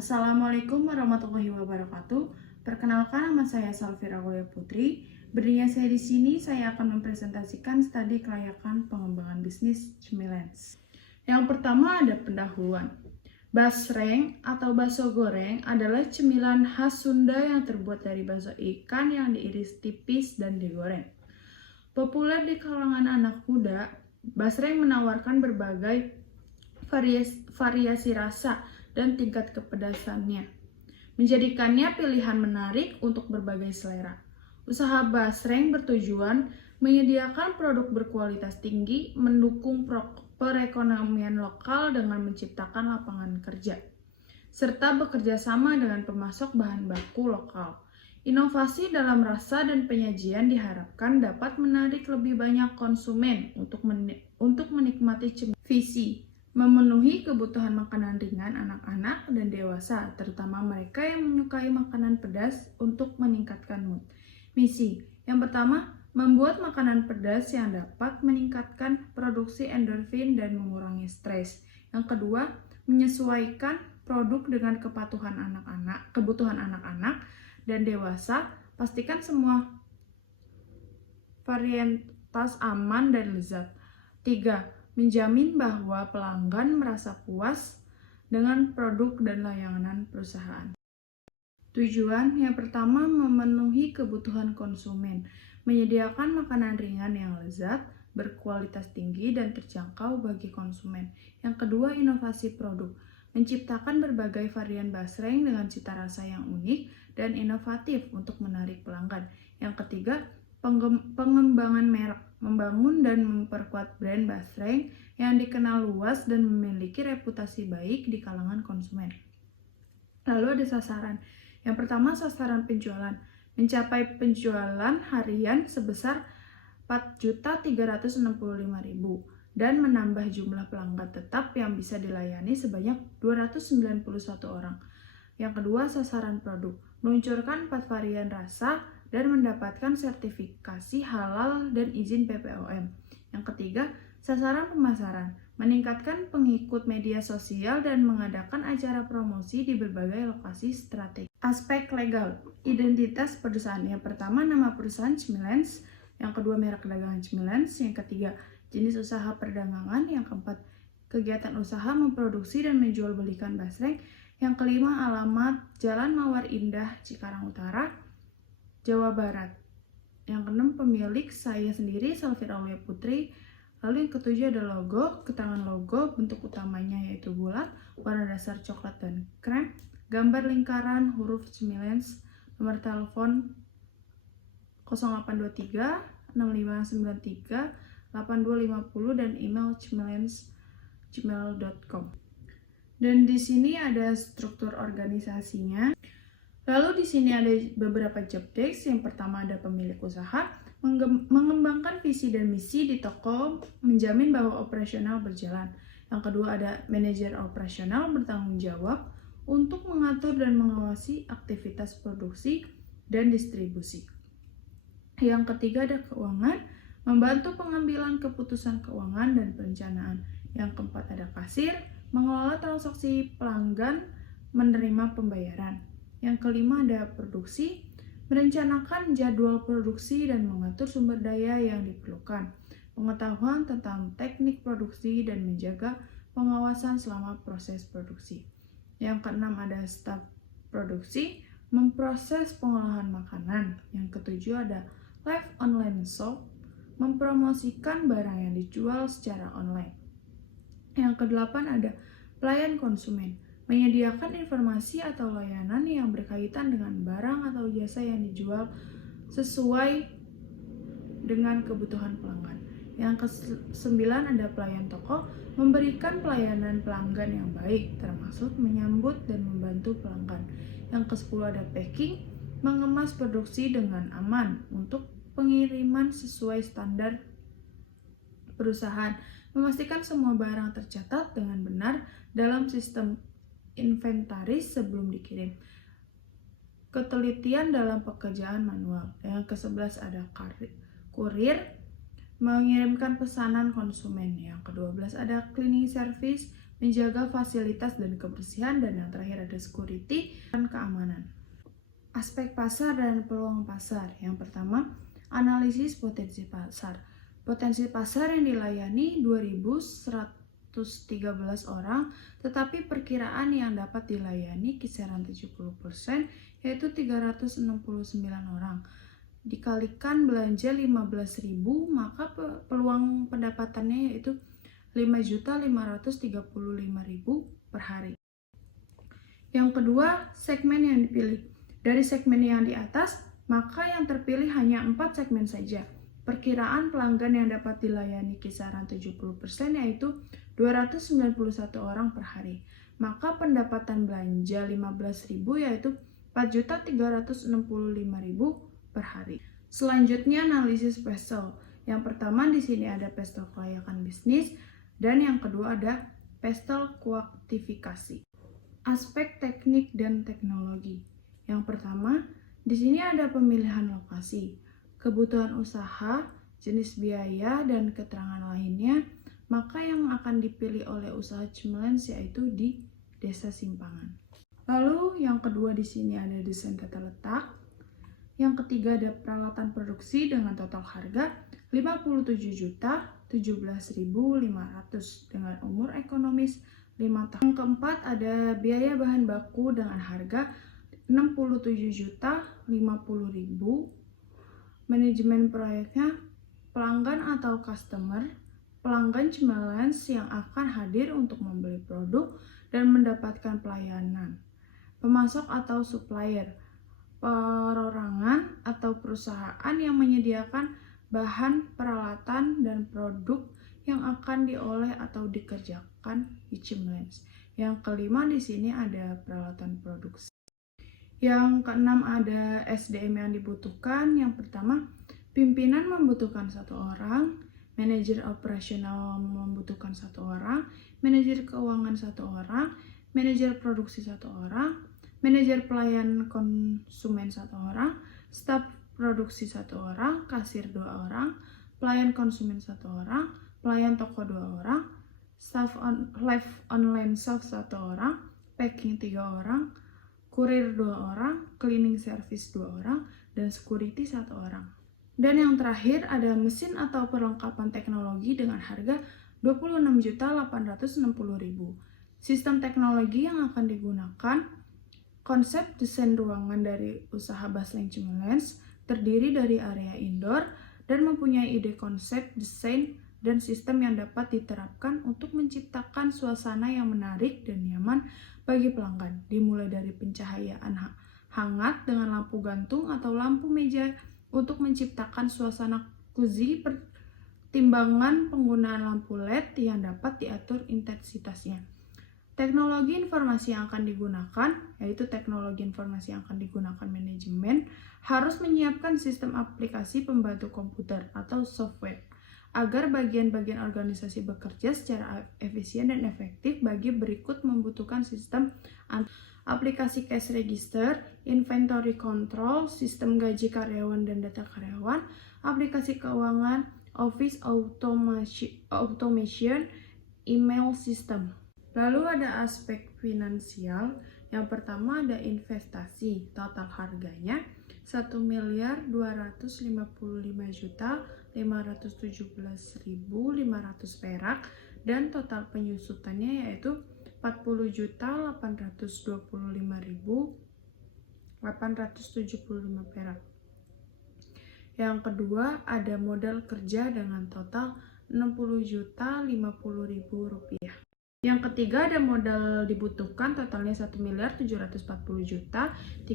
Assalamualaikum warahmatullahi wabarakatuh. Perkenalkan, nama saya Salvira Aulia Putri. Berdirinya saya di sini, saya akan mempresentasikan studi kelayakan pengembangan bisnis Cimilens. Yang pertama ada pendahuluan. Basreng atau bakso goreng adalah cemilan khas Sunda yang terbuat dari bakso ikan yang diiris tipis dan digoreng. Populer di kalangan anak muda, basreng menawarkan berbagai variasi rasa dan tingkat kepedasannya, menjadikannya pilihan menarik untuk berbagai selera. Usaha basreng bertujuan menyediakan produk berkualitas tinggi, mendukung perekonomian lokal dengan menciptakan lapangan kerja, serta bekerja sama dengan pemasok bahan baku lokal. Inovasi dalam rasa dan penyajian diharapkan dapat menarik lebih banyak konsumen untuk menikmati cemilan. Visi memenuhi kebutuhan makanan ringan anak-anak dan dewasa, terutama mereka yang menyukai makanan pedas untuk meningkatkan mood. Misi yang pertama, membuat makanan pedas yang dapat meningkatkan produksi endorfin dan mengurangi stres. Yang kedua, menyesuaikan produk dengan kebutuhan anak-anak dan dewasa. Pastikan semua varietas aman dan lezat. 3. Menjamin bahwa pelanggan merasa puas dengan produk dan layanan perusahaan. Tujuan yang pertama, memenuhi kebutuhan konsumen, menyediakan makanan ringan yang lezat, berkualitas tinggi dan terjangkau bagi konsumen. Yang kedua, inovasi produk, menciptakan berbagai varian basreng dengan cita rasa yang unik dan inovatif untuk menarik pelanggan. Yang ketiga, pengembangan merek, membangun dan memperkuat brand basreng yang dikenal luas dan memiliki reputasi baik di kalangan konsumen. Lalu ada sasaran. Yang pertama, sasaran penjualan, mencapai penjualan harian sebesar 4.365.000 dan menambah jumlah pelanggan tetap yang bisa dilayani sebanyak 291 orang. Yang kedua, sasaran produk, meluncurkan 4 varian rasa dan mendapatkan sertifikasi halal dan izin BPOM. Yang ketiga, sasaran pemasaran, meningkatkan pengikut media sosial dan mengadakan acara promosi di berbagai lokasi strategis. Aspek legal, identitas perusahaan. Yang pertama, nama perusahaan Cimilens. Yang kedua, merek dagangan Cimilens. Yang ketiga, jenis usaha perdagangan. Yang keempat, kegiatan usaha memproduksi dan menjual belikan basreng. Yang kelima, alamat Jalan Mawar Indah, Cikarang Utara, Jawa Barat. Yang keenam, pemilik saya sendiri, Salvira Aulia Putri. Lalu yang ketujuh ada logo, keterangan logo, bentuk utamanya yaitu bulat, warna dasar coklat dan krem, gambar lingkaran, huruf Cimilens, nomor telepon 0823 6593 8250 dan email cimilens@gmail.com. Dan di sini ada struktur organisasinya. Lalu di sini ada beberapa job desk. Yang pertama ada pemilik usaha, mengembangkan visi dan misi di toko, menjamin bahwa operasional berjalan. Yang kedua ada manajer operasional, bertanggung jawab untuk mengatur dan mengawasi aktivitas produksi dan distribusi. Yang ketiga ada keuangan, membantu pengambilan keputusan keuangan dan perencanaan. Yang keempat ada kasir, mengelola transaksi pelanggan, menerima pembayaran. Yang kelima ada produksi, merencanakan jadwal produksi dan mengatur sumber daya yang diperlukan, pengetahuan tentang teknik produksi dan menjaga pengawasan selama proses produksi. Yang keenam ada staf produksi, memproses pengolahan makanan. Yang ketujuh ada live online shop, mempromosikan barang yang dijual secara online. Yang kedelapan ada pelayan konsumen, menyediakan informasi atau layanan yang berkaitan dengan barang atau jasa yang dijual sesuai dengan kebutuhan pelanggan. Yang kesembilan ada pelayan toko, memberikan pelayanan pelanggan yang baik, termasuk menyambut dan membantu pelanggan. Yang kesepuluh ada packing, mengemas produksi dengan aman untuk pengiriman sesuai standar perusahaan, memastikan semua barang tercatat dengan benar dalam sistem inventaris sebelum dikirim. Ketelitian dalam pekerjaan manual. Yang ke-11 ada kurir, mengirimkan pesanan konsumen. Yang ke-12 ada cleaning service, menjaga fasilitas dan kebersihan, dan yang terakhir ada security dan keamanan. Aspek pasar dan peluang pasar. Yang pertama, analisis potensi pasar. Potensi pasar yang dilayani 2.113 orang, tetapi perkiraan yang dapat dilayani kisaran 70%, yaitu 369 orang. Dikalikan belanja 15.000, maka peluang pendapatannya yaitu 5.535.000 per hari. Yang kedua, segmen yang dipilih. Dari segmen yang di atas, maka yang terpilih hanya 4 segmen saja. Perkiraan pelanggan yang dapat dilayani kisaran 70%, yaitu 291 orang per hari. Maka pendapatan belanja 15.000 yaitu 4.365.000 per hari. Selanjutnya, analisis PESTEL. Yang pertama di sini ada PESTEL kelayakan bisnis, dan yang kedua ada PESTEL kuantifikasi. Aspek teknik dan teknologi. Yang pertama, di sini ada pemilihan lokasi, kebutuhan usaha, jenis biaya, dan keterangan lainnya. Maka yang akan dipilih oleh usaha Cimilens yaitu di Desa Simpangan. Lalu yang kedua di sini ada desain tata letak. Yang ketiga ada peralatan produksi dengan total harga 57.017.500 dengan umur ekonomis 5 tahun. Yang keempat ada biaya bahan baku dengan harga 67.050.000. Manajemen proyeknya pelanggan atau customer, pelanggan Cimilens yang akan hadir untuk membeli produk dan mendapatkan pelayanan. Pemasok atau supplier, perorangan atau perusahaan yang menyediakan bahan, peralatan, dan produk yang akan diolah atau dikerjakan di Cimilens. Yang kelima di sini ada peralatan produksi. Yang keenam ada SDM yang dibutuhkan. Yang pertama, pimpinan membutuhkan 1 orang, manajer operasional membutuhkan 1 orang, manajer keuangan 1 orang, manajer produksi 1 orang, manajer pelayan konsumen 1 orang, staf produksi 1 orang, kasir 2 orang, pelayan konsumen 1 orang, pelayan toko 2 orang, staf live online sales 1 orang, packing 3 orang, kurir 2 orang, cleaning service 2 orang, dan security 1 orang. Dan yang terakhir ada mesin atau perlengkapan teknologi dengan harga 26.860.000. Sistem teknologi yang akan digunakan. Konsep desain ruangan dari usaha Basleng Cimilens terdiri dari area indoor dan mempunyai ide konsep, desain, dan sistem yang dapat diterapkan untuk menciptakan suasana yang menarik dan nyaman bagi pelanggan, dimulai dari pencahayaan hangat dengan lampu gantung atau lampu meja untuk menciptakan suasana cozy, pertimbangan penggunaan lampu LED yang dapat diatur intensitasnya. Teknologi informasi yang akan digunakan, yaitu teknologi informasi yang akan digunakan manajemen, harus menyiapkan sistem aplikasi pembantu komputer atau software, agar bagian-bagian organisasi bekerja secara efisien dan efektif. Bagi berikut membutuhkan sistem aplikasi cash register, inventory control, sistem gaji karyawan dan data karyawan, aplikasi keuangan, office automation, email system. Lalu ada aspek finansial. Yang pertama ada investasi, total harganya 1.255.517.500 perak, dan total penyusutannya yaitu 40.825.875 perak. Yang kedua ada modal kerja dengan total 60.050.000 rupiah. Yang ketiga ada modal dibutuhkan, totalnya 1.740.035.000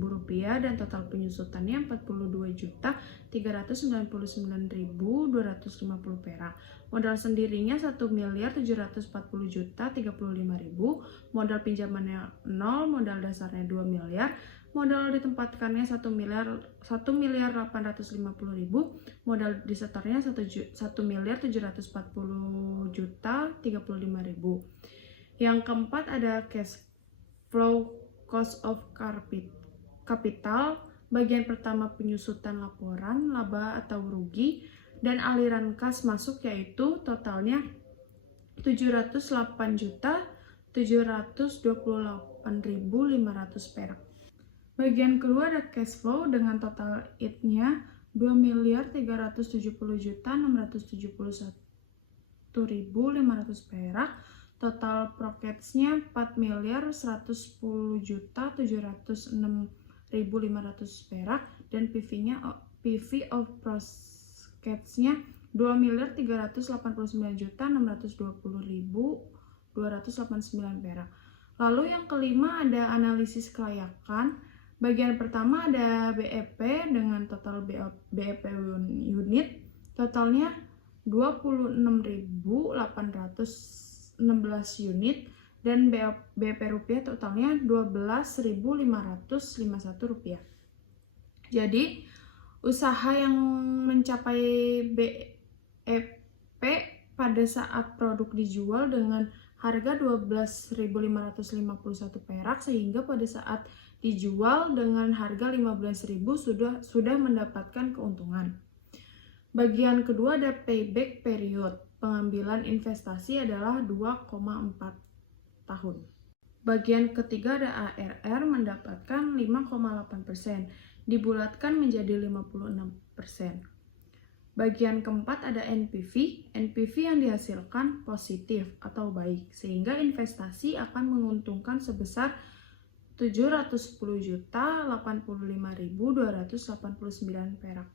rupiah, dan total penyusutannya 42.399.250 perak. Modal sendirinya 1.740.035.000, modal pinjamannya 0, modal dasarnya 2 miliar, modal ditempatkannya 1.850.000, modal disetornya 1.740.035.000. Yang keempat ada cash flow cost of capital. Bagian pertama penyusutan laporan laba atau rugi dan aliran kas masuk, yaitu totalnya 708.728.500 perak. Bagian kedua ada cash flow dengan total IT-nya 2.370.671.500 perak. Total profits-nya 4.110.706.500 perak dan PV of profits-nya 2.389.620.289 perak. Lalu yang kelima ada analisis kelayakan. Bagian pertama ada BEP dengan total BEP unit, totalnya 26.816 unit dan BEP rupiah totalnya 12.551 rupiah. Jadi usaha yang mencapai BEP pada saat produk dijual dengan harga 12.551 perak sehingga pada saat dijual dengan harga 15.000 sudah mendapatkan keuntungan. Bagian kedua ada payback period. Pengambilan investasi adalah 2,4 tahun. Bagian ketiga ada ARR mendapatkan 5,8%, dibulatkan menjadi 56%. Bagian keempat ada NPV. NPV yang dihasilkan positif atau baik, sehingga investasi akan menguntungkan sebesar 710.085.289 perak.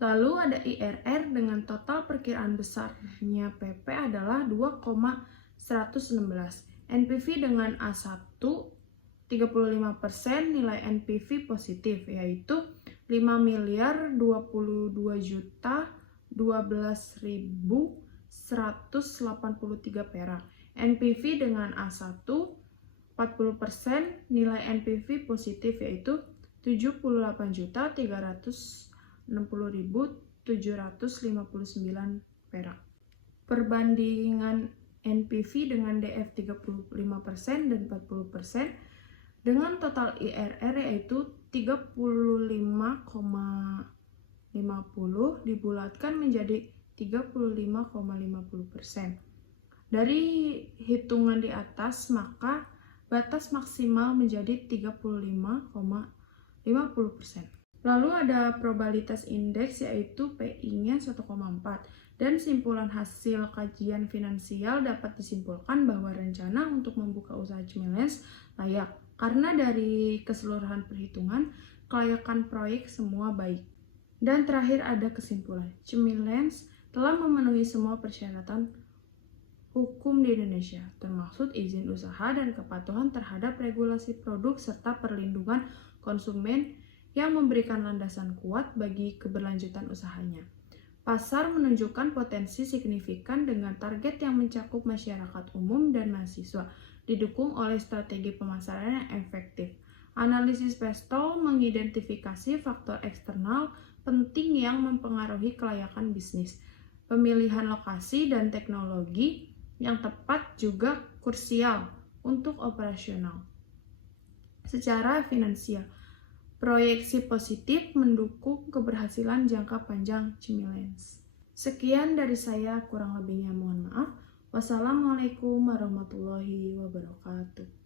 Lalu ada IRR dengan total perkiraan besarnya PP adalah 2,116. NPV dengan A1 35%, nilai NPV positif yaitu 5.022.012.183 perak. NPV dengan A1 40%, nilai NPV positif yaitu 78.360.759 perak. Perbandingan NPV dengan DF 35% dan 40% dengan total IRR yaitu 35,50 dibulatkan menjadi 35,50%. Dari hitungan di atas maka batas maksimal menjadi 35,50%. Lalu ada probabilitas indeks yaitu PI-nya 1,4 dan simpulan hasil kajian finansial dapat disimpulkan bahwa rencana untuk membuka usaha Cimilens layak karena dari keseluruhan perhitungan kelayakan proyek semua baik. Dan terakhir ada kesimpulan, Cimilens telah memenuhi semua persyaratan hukum di Indonesia, termasuk izin usaha dan kepatuhan terhadap regulasi produk serta perlindungan konsumen yang memberikan landasan kuat bagi keberlanjutan usahanya. Pasar menunjukkan potensi signifikan dengan target yang mencakup masyarakat umum dan mahasiswa, didukung oleh strategi pemasaran yang efektif. Analisis Pestol mengidentifikasi faktor eksternal penting yang mempengaruhi kelayakan bisnis. Pemilihan lokasi dan teknologi yang tepat juga krusial untuk operasional. Secara finansial, proyeksi positif mendukung keberhasilan jangka panjang Cimilens. Sekian dari saya, kurang lebihnya mohon maaf. Wassalamualaikum warahmatullahi wabarakatuh.